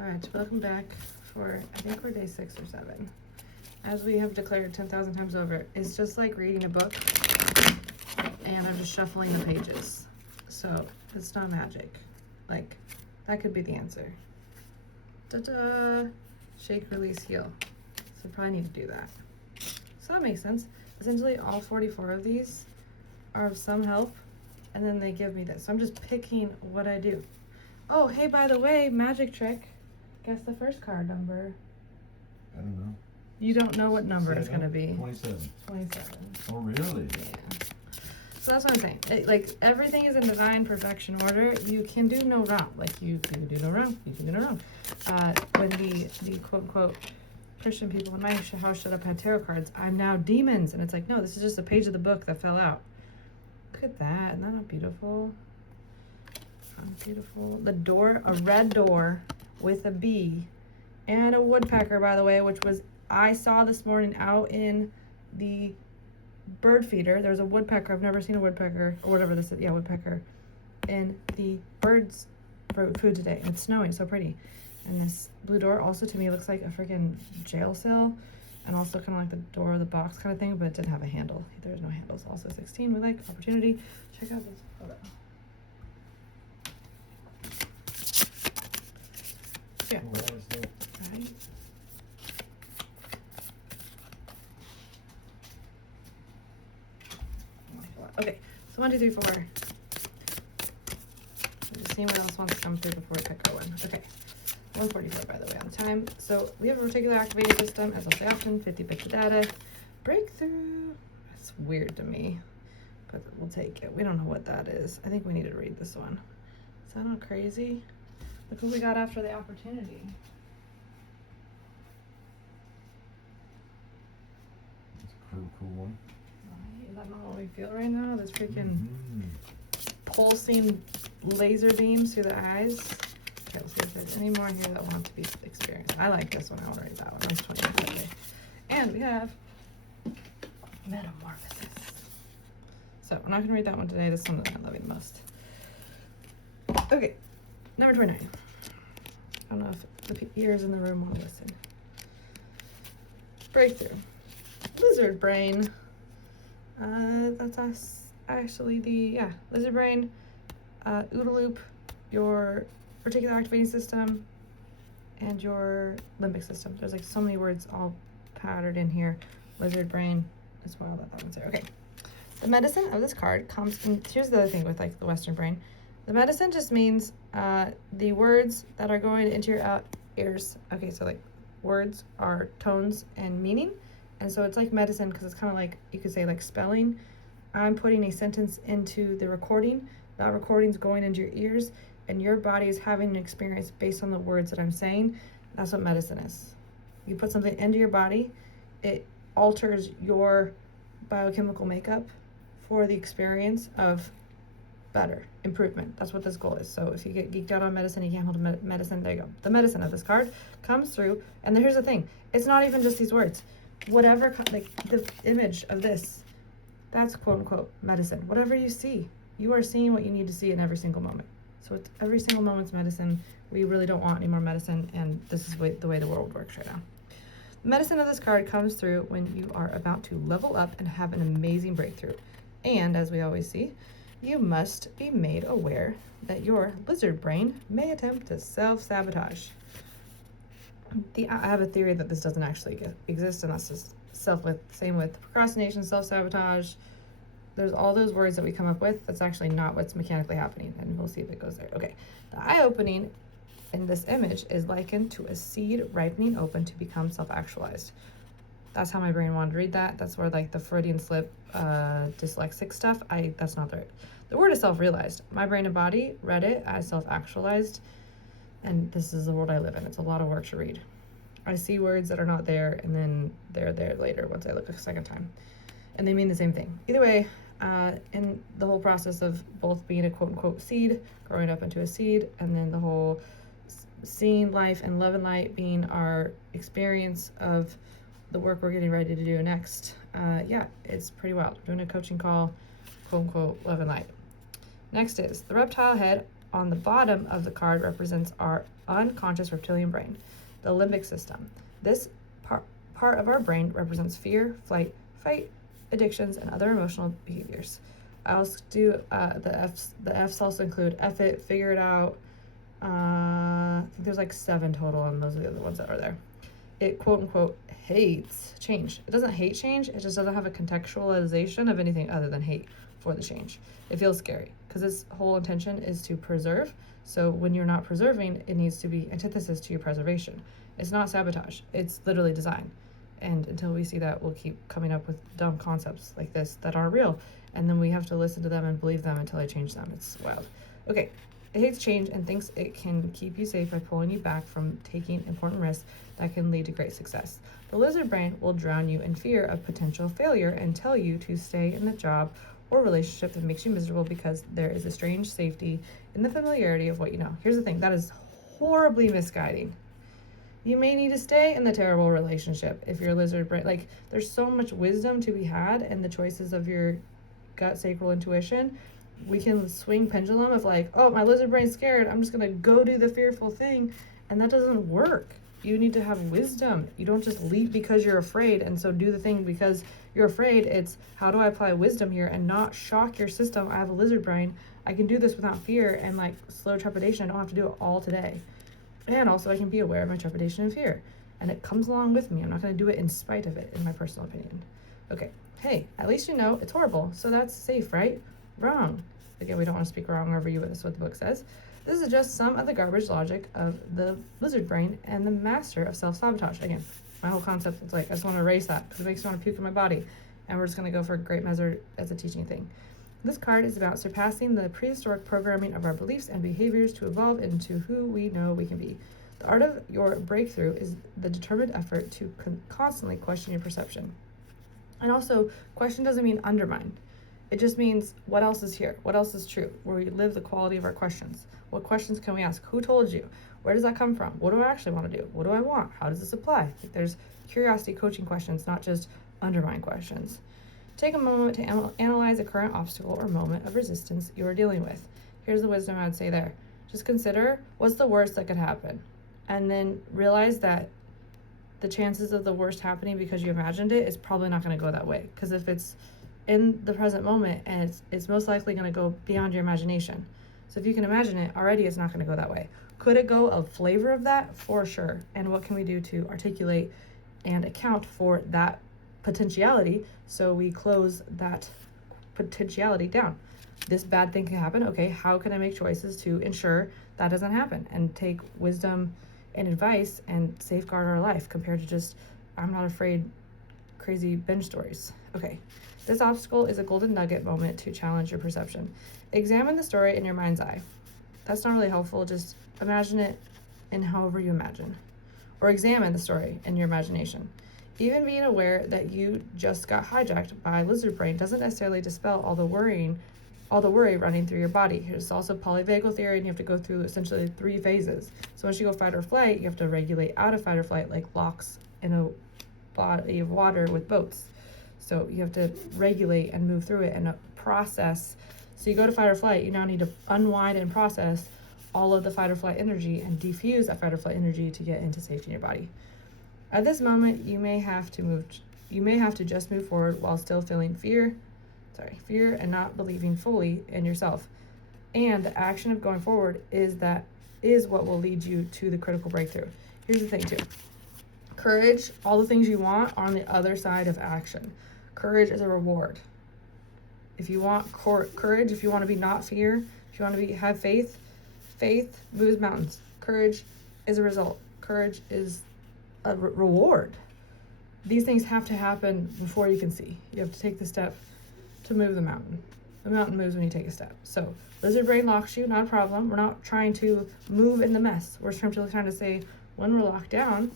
All right, welcome back for, I think we're day 6 or 7. As we have declared 10,000 times over, it's just like reading a book and I'm just shuffling the pages. So it's not magic. Like, that could be the answer. Ta-da! Shake, release, heal. So I probably need to do that. So that makes sense. Essentially, all 44 of these are of some help, and then they give me this. So I'm just picking what I do. Oh, hey, by the way, magic trick. Guess the first card number. I don't know. You don't know what number it's going to be. 27. 27. Oh, really? Yeah. So that's what I'm saying. Like, everything is in divine perfection order. You can do no wrong. Like, you can do no wrong. You can do no wrong. When the quote-unquote Christian people in my house showed up had tarot cards, I'm now demons. And it's like, no, this is just a page of the book that fell out. Look at that. Isn't that not beautiful? Beautiful. The door, a red door with a bee and a woodpecker, by the way, which was, I saw this morning out in the bird feeder. There's a woodpecker. I've never seen a woodpecker, or whatever this is. Yeah, woodpecker. And the birds food today. And it's snowing, so pretty. And this blue door also to me looks like a freaking jail cell. And also kind of like the door of the box kind of thing, but it didn't have a handle. There's no handles. Also 16, we like opportunity. Check out this photo. Yeah. Right. Okay, so 1, 2, 3, 4. Just seeing what else wants to come through before we pick our one. Okay, 1:44 by the way on time. So we have a reticular activating system, as I'll say often, 50 bits of data. Breakthrough. That's weird to me, but we'll take it. We don't know what that is. I think we need to read this one. Is that not crazy? Look what we got after the opportunity. That's a cool one. Is that not what we feel right now? This freaking pulsing laser beams through the eyes. Okay, let's see if there's any more here that want to be experienced. I like this one. I will write that one. That's 20 minutes away. And we have Metamorphosis. So I'm not going to read that one today. This one that I'm loving the most. Okay, number 29. I don't know if the ears in the room want to listen. Breakthrough. Lizard brain. That's us. Actually, lizard brain, OODA loop, your reticular activating system, and your limbic system. There's like so many words all patterned in here. Lizard brain. That's why I'll let that one say. Okay. The medicine of this card comes in. Here's the other thing with like the Western brain. The medicine just means the words that are going into your ears. Okay, so like words are tones and meaning. And so it's like medicine because it's kind of like, you could say like spelling. I'm putting a sentence into the recording. That recording's going into your ears and your body is having an experience based on the words that I'm saying. That's what medicine is. You put something into your body, it alters your biochemical makeup for the experience of better improvement. That's what this goal is. So if you get geeked out on medicine, you can't hold medicine, there you go. The medicine of this card comes through, and here's the thing, it's not even just these words. Whatever, like the image of this, that's quote unquote medicine. Whatever you see, you are seeing what you need to see in every single moment. So it's every single moment's medicine. We really don't want any more medicine, and this is the way the world works right now. The medicine of this card comes through when you are about to level up and have an amazing breakthrough. And as we always see, you must be made aware that your lizard brain may attempt to self-sabotage. I have a theory that this doesn't actually exist, and that's just same with procrastination, self-sabotage. There's all those words that we come up with. That's actually not what's mechanically happening, and we'll see if it goes there. Okay, the eye opening in this image is likened to a seed ripening open to become self-actualized. That's how my brain wanted to read that. That's where like the Freudian slip, dyslexic stuff, that's not the word is self-realized. My brain and body read it as self-actualized, and this is the world I live in. It's a lot of work to read. I see words that are not there, and then they're there later once I look a second time. And they mean the same thing. Either way, in the whole process of both being a quote-unquote seed, growing up into a seed, and then the whole seeing life and love and light being our experience of the work we're getting ready to do next. Yeah, it's pretty wild. Doing a coaching call, quote-unquote, love and light. Next is the reptile head on the bottom of the card represents our unconscious reptilian brain, the limbic system. This part of our brain represents fear, flight, fight, addictions, and other emotional behaviors. I also do the F's. The F's also include F it, figure it out. I think there's like 7 total, and those are the other ones that are there. It quote unquote hates change. It doesn't hate change. It just doesn't have a contextualization of anything other than hate for the change. It feels scary because its whole intention is to preserve. So when you're not preserving, it needs to be antithesis to your preservation. It's not sabotage. It's literally design. And until we see that, we'll keep coming up with dumb concepts like this that aren't real. And then we have to listen to them and believe them until I change them. It's wild. Okay, it hates change and thinks it can keep you safe by pulling you back from taking important risks that can lead to great success. The lizard brain will drown you in fear of potential failure and tell you to stay in the job or relationship that makes you miserable because there is a strange safety in the familiarity of what you know. Here's the thing, that is horribly misguiding. You may need to stay in the terrible relationship if you're a lizard brain. Like, there's so much wisdom to be had in the choices of your gut sacral intuition. We can swing pendulum of like, oh, my lizard brain's scared, I'm just gonna go do the fearful thing, and that doesn't work. You need to have wisdom. You don't just leap because you're afraid and so do the thing because you're afraid. It's how do I apply wisdom here and not shock your system? I have a lizard brain, I can do this without fear and like slow trepidation. I don't have to do it all today. And also I can be aware of my trepidation and fear. And it comes along with me. I'm not going to do it in spite of it, in my personal opinion. Okay, hey, at least you know it's horrible. So that's safe, right? Wrong. Again, we don't want to speak wrong or review it. That's what the book says. This is just some of the garbage logic of the lizard brain and the master of self-sabotage. Again, my whole concept is like, I just want to erase that because it makes me want to puke in my body. And we're just going to go for a great measure as a teaching thing. This card is about surpassing the prehistoric programming of our beliefs and behaviors to evolve into who we know we can be. The art of your breakthrough is the determined effort to constantly question your perception. And also, question doesn't mean undermine. It just means what else is here? What else is true? Where we live the quality of our questions. What questions can we ask? Who told you? Where does that come from? What do I actually want to do? What do I want? How does this apply? Like, there's curiosity coaching questions, not just undermine questions. Take a moment to analyze a current obstacle or moment of resistance you are dealing with. Here's the wisdom I would say there. Just consider what's the worst that could happen. And then realize that the chances of the worst happening because you imagined it is probably not going to go that way. Because if it's in the present moment and it's most likely going to go beyond your imagination. So if you can imagine it, already it's not going to go that way. Could it go a flavor of that? For sure. And what can we do to articulate and account for that potentiality so we close that potentiality down? This bad thing can happen. Okay, how can I make choices to ensure that doesn't happen and take wisdom and advice and safeguard our life compared to just I'm not afraid crazy binge stories. Okay, this obstacle is a golden nugget moment to challenge your perception. Examine the story in your mind's eye. That's not really helpful. Just imagine it in however you imagine, or examine the story in your imagination. Even being aware that you just got hijacked by lizard brain doesn't necessarily dispel all the worry running through your body. There's also polyvagal theory, and you have to go through essentially 3 phases. So once you go fight or flight, you have to regulate out of fight or flight like locks in a body of water with boats. So you have to regulate and move through it and process. So you go to fight or flight, you now need to unwind and process all of the fight or flight energy and diffuse that fight or flight energy to get into safety in your body. At this moment, you may have to just move forward while still feeling fear and not believing fully in yourself. And the action of going forward is what will lead you to the critical breakthrough. Here's the thing too. Courage, all the things you want are on the other side of action. Courage is a reward. If you want courage, if you want to be not fear, if you want to have faith moves mountains. Courage is a result. Courage is a reward. These things have to happen before you can see. You have to take the step to move the mountain. The mountain moves when you take a step. So lizard brain locks you, not a problem. We're not trying to move in the mess. We're simply trying to say when we're locked down,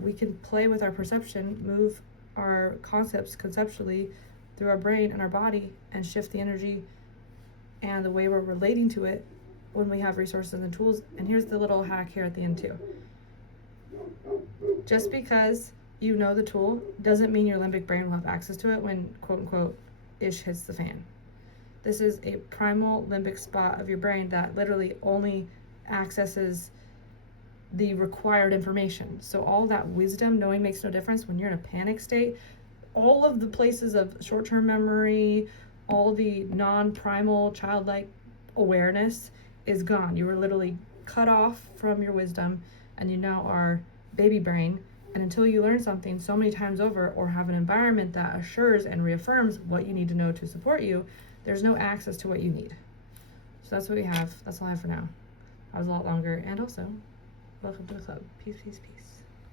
we can play with our perception, move our concepts conceptually through our brain and our body and shift the energy and the way we're relating to it when we have resources and tools. And here's the little hack here at the end too. Just because you know the tool doesn't mean your limbic brain will have access to it when quote unquote ish hits the fan. This is a primal limbic spot of your brain that literally only accesses the required information. So all that wisdom, knowing makes no difference when you're in a panic state. All of the places of short-term memory, all the non-primal childlike awareness is gone. You were literally cut off from your wisdom, and you now are baby brain. And until you learn something so many times over or have an environment that assures and reaffirms what you need to know to support you, there's no access to what you need. So that's what we have. That's all I have for now. That was a lot longer. And also, welcome to the club. Peace, peace, peace.